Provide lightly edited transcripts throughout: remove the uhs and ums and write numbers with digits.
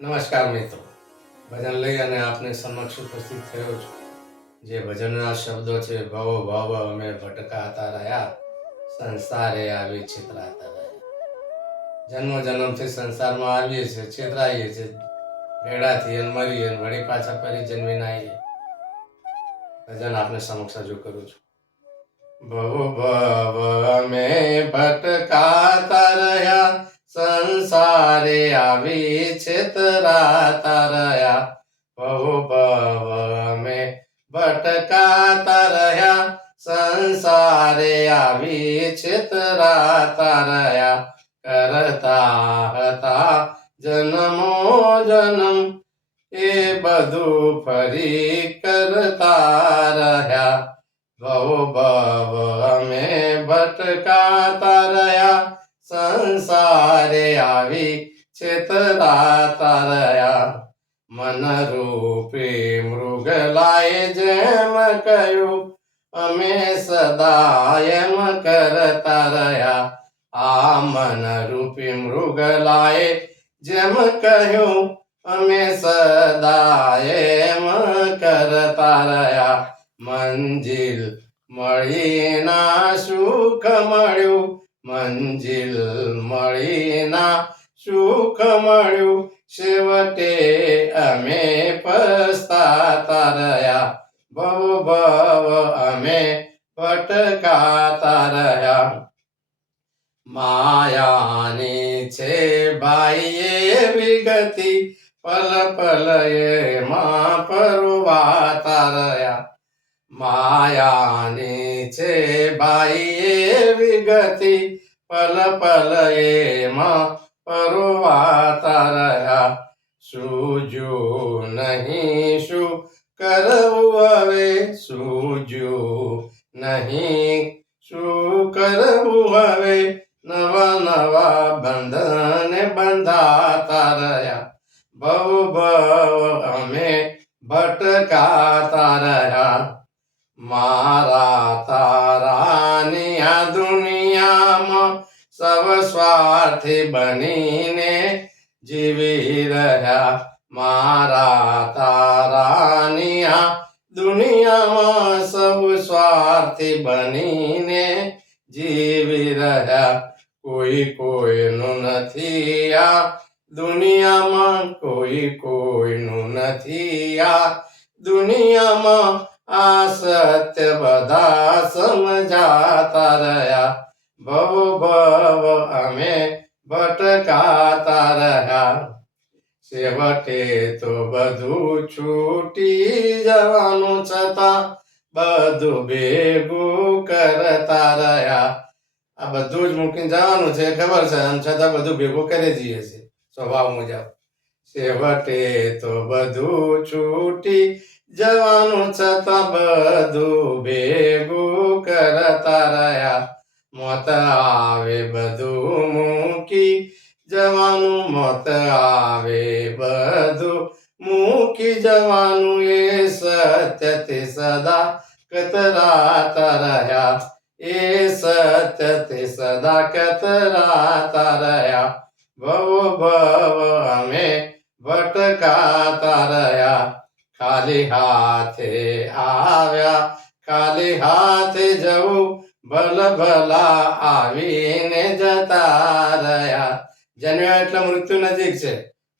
નમસ્કાર મિત્રો, ભજન લઈ અને આપને સમક્ષ ઉપસ્થિત થયો છું. જે ભજનના શબ્દો છે, ભવો ભવ અમે ભટકાતા રહ્યા, સંસારે આવી છેતરાતા રહ્યા. જન્મ જન્મથી સંસારમાં આવીએ છીએ, છેતરાઈએ છીએ, ભેડા થઈએ મરીએ, વળી પાછા ફરી જન્મીને આવીએ. ભજન આપને સમક્ષ રજૂ કરું છું. ભવો ભવ અમે ભટકાતા રહ્યા, સંસારે આવી છેતરાતા રહ્યા. ભવો ભવ અમે ભટકાતા રહ્યા, સંસારે આવી છેતરાતા રહ્યા. કરતા હતા જન્મો જન્મ, એ બધું ફરી કરતા રહ્યા. ભવો ભવ અમે ભટકાતા રહ્યા, સંસારે આવી છેતરાતા રહ્યા. મન રૂપી મૃગલાએ જેમ કહ્યું, અમે સદા એમ કરતા રહ્યા. આ મન રૂપી મૃગલાએ જેમ કહ્યું, અમે સદા એમ કરતા રહ્યા. મંજિલ મળી ના સુખ મળ્યું, મંજિલ મળી ના સુખ મળ્યું, છેવટે અમે પસ્તાતા રહ્યા. ભવ ભવ અમે ભટકાતા રહ્યા. માયાની છે ભાઈ એવી ગતિ, પલ પલ એમાં પરવાતા રહ્યા. માયાની છે ભાઈ એવી ગતિ, પલ પલ એમાં પરવાતા રહ્યા. સૂઝ્યું નહીં શું કરવું હવે, સૂઝ્યું નહીં શું કરવું હવે, નવા નવા બંધને બંધાતા રહ્યા. ભવ ભવ અમે ભટકાતા રહ્યા. મારા તારાની આ દુનિયામાં સૌ સ્વાર્થી બનીને જીવી રહ્યા. મારા તારાની આ દુનિયામાં સૌ સ્વાર્થી બનીને જીવી રહ્યા. કોઈ કોઈનું નથી આ દુનિયામાં, કોઈ કોઈનું નથી આ દુનિયામાં. આ સત્ય બધા સમજાતા રહ્યા. ભવ ભવ અમે ભટકાતા રહ્યા. છેવટે તો બધું છૂટી જવાનું, છતાં બધું ભેગું કરતા રહ્યા. આ બધું જ મૂકીને જવાનું છે ખબર છે, આમ છતાં બધું ભેગું કરી જઈએ છીએ સ્વભાવ મુજબ. છેવટે તો બધું છૂટી જવાનું, છતાં બધું ભેગું કરતા રહ્યા. મોત આવે બધું મૂકી જવાનું, મોત આવે બધું મૂકી જવાનું, એ સત્યથી સદા કતરાતા રહ્યા. એ સત્યથી સદા કતરાતા રહ્યા. ભવ ભવ અમે ભટકાતા રહ્યા. ખાલી હાથે આવ્યા, ખાલી હાથે જવું, ભલ ભલા આવીને જતા રહ્યા. જન્મ્યા એટલે મૃત્યુ નજીક છે,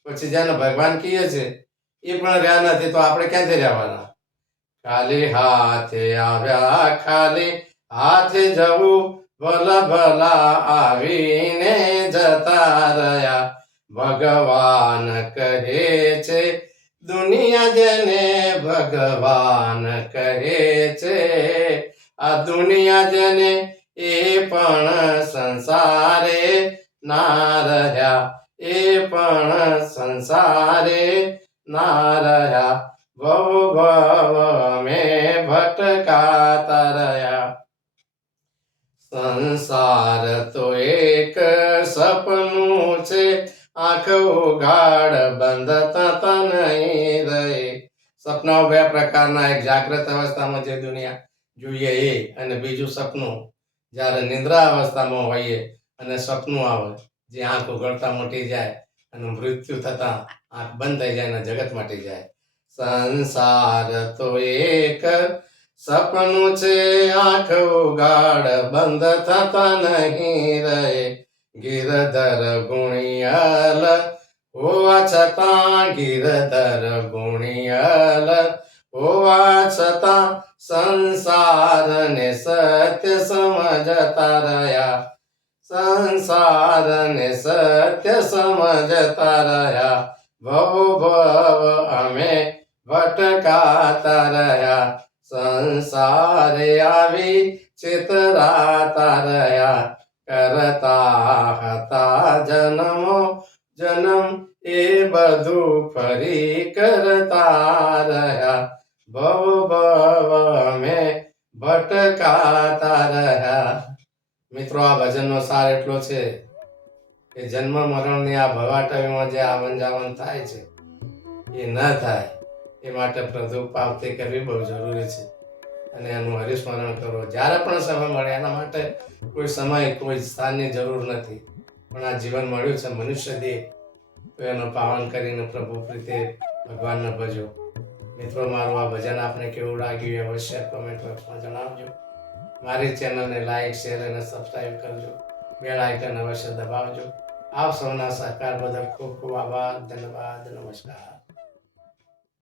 પછી જેને ભગવાન કહીએ છે એ પણ રહ્યા નથી, તો આપણે ક્યાંથી રહેવાના? ખાલી હાથે આવ્યા, ખાલી હાથે જવું, ભલ ભલા આવીને જતા રહ્યા. ભગવાન કહે છે દુનિયા જેને, ભગવાન કહે છે આ દુનિયા જેને, એ પણ સંસારે ના રહ્યા, એ પણ સંસારે ના રહ્યા. ભવ ભવ અમે ભટકાતા રહ્યા. સંસાર તો એક સપનું છે, આંખ ઉઘાડ બંધ થતા નહીં રહે. સપનાઓ બે પ્રકારના, એક જાગ્રત અવસ્થામાં જે દુનિયા જોઈએ એ, અને બીજું સપનું જ્યારે નિદ્રા અવસ્થામાં હોઈએ અને સપનું આવે, જે આંખ ઉઘડતા મોટી જાય અને મૃત્યુ થતા આંખ બંધ થઈ જાય અને જગત મટી જાય. સંસાર તો એક સપનું છે, આંખ ઉગાડ બંધ થતા નહીં રહે. ગિરધર ગુણિયલ હોવા છતાં, ગિરધર ગુણિયલ હોવા છતાં સંસારને સત્ય સમજતા રહ્યા. સંસારને સત્ય સમજતા રહ્યા. ભવ ભવ અમે ભટકાતા રહ્યા. સંસારે આવી ચિતરાતા રહ્યા. કરતા હતા જન્મો જન્મ એ બધું ફરી કરતા રહ્યા. ભવ ભવ અમે ભટકાતા રહ્યા. મિત્રો, આ ભજનનો સાર એટલો છે કે જન્મ મરણની આ ભવાટવીમાં જે આવન જાવન થાય છે એ ન થાય એ માટે પ્રભુ પ્રાપ્તિ કરવી બહુ જરૂરી છે. અને એનું હરિસ્મરણ કરો જ્યારે પણ સમય મળે. એના માટે કોઈ સમય કોઈ સ્થાનની જરૂર નથી. પણ આ જીવન મળ્યું છે મનુષ્ય દેહ, તો એનો પાવન કરીને પ્રભુ પ્રીતે ભગવાનને ભજો. મિત્રો, મારું આ ભજન આપને કેવું લાગ્યું એ અવશ્ય કોમેન્ટ બોક્સમાં જણાવજો. મારી ચેનલને લાઈક, શેર અને સબસ્ક્રાઈબ કરજો. બેલ આઇકન અવશ્ય દબાવજો. આપ સૌના સહકાર બદલ ખૂબ ખૂબ આભાર. ધન્યવાદ. નમસ્કાર.